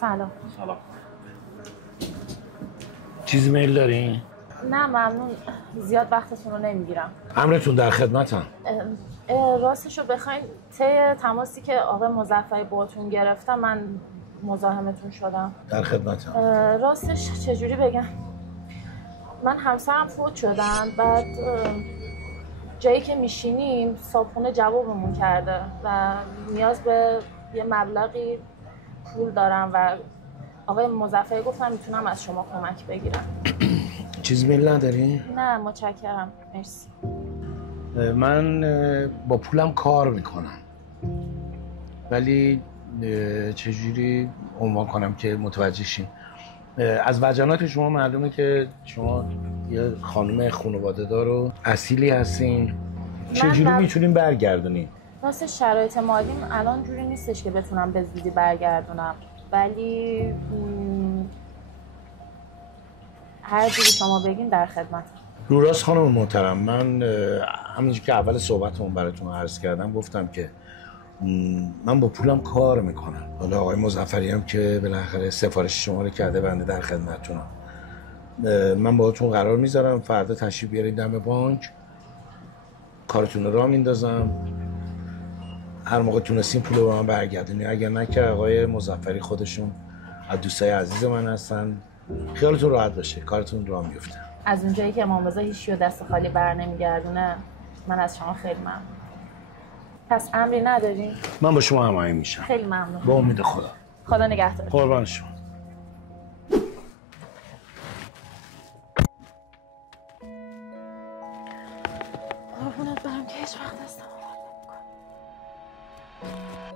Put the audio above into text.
سلام. سلام. چیزی میل دارین؟ نه ممنون، زیاد وقتتون رو نمیگیرم. امرتون در خدمتم. راستشو بخواین طی تماسی که آقای مظفری باهاتون گرفتم من مزاحمتون شدم. در خدمتم. راستش چجوری بگم، من همسرم فوت شدن، بعد جایی که میشینیم صاحبخونه جوابمون کرده و نیاز به یه مبلغی پول دارم و آقای مظفری گفتم میتونم از شما کمک بگیرم. چیزی میل نداری؟ نه متشکرم، مرسی. من با پولم کار میکنم، ولی چجوری عنوان کنم که متوجه شین؟ از وجنات شما معلومه که شما یه خانم خانواده دار و اصیلی هستین. چجوری میتونین برگردونین؟ راست شرایط مالیم الان جوری نیستش که بتونم به زودی برگردونم، ولی هر جوری شما بگین در خدمتم. رو راست خانم محترم، من همونجور که اول صحبتمون براتون عرض کردم گفتم که من با پولم کار میکنم. حالا آقای مظفری هم که بالاخره سفارش شما رو کرده، بنده در خدمتتونم. من باهاتون قرار میذارم فردا تشریف بیارید دم بانک، کارتون رو راه میندازم، هر موقع تونستین پول رو به من برگردونی. اگر نه که آقای مظفری خودشون از دوستای عزیز من هستن، خیالتون راحت باشه، کارتون راه میفته. از اونجایی که امام رضا هیچی رو دست خالی بر نمیگردونه، من از شما خیلی ممنون. پس امری ندارین؟ من با شما هماهنگ میشم. خیلی ممنون. با امید خدا. خدا نگهدار. قربان شما. قربونت برم که هیچ وقت دستم رو درد نمی‌کنی.